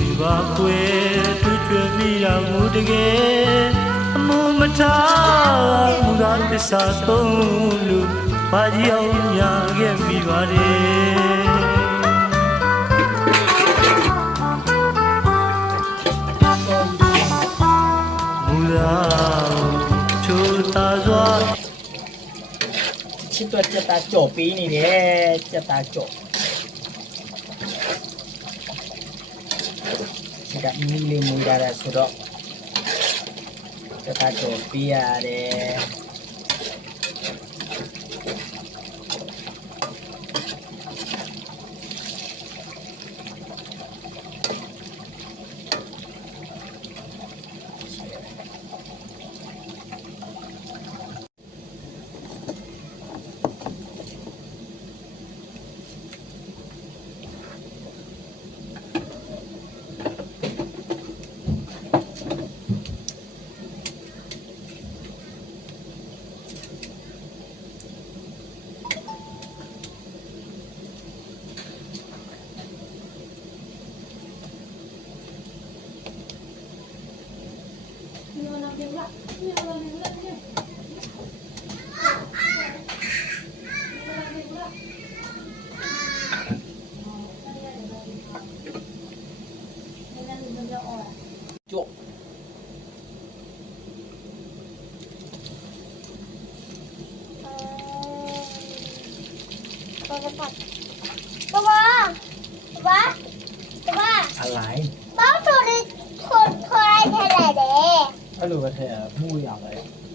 လူပါကွယ်တွေ့ကြမိတာမူတကယ်အမှုမထားမူသာသစ္စာသုံးလူဘာကြီးအောင်ညာခဲ့မိပါတယ်မူသာချိုးသားစွာချစ်တော့ကြက်သားကြော်ပေးနေတယ်ကြက်သားကြော်ဒီကမီလေးမူရတာဆိုတော့ကြက်သားကြော်ပေးရတယ်ကြော်อะไรบ้าตัวนี้คนใครเท่าไหร่เด้အဲ့လိုပဲထဲမှုရပါတယ်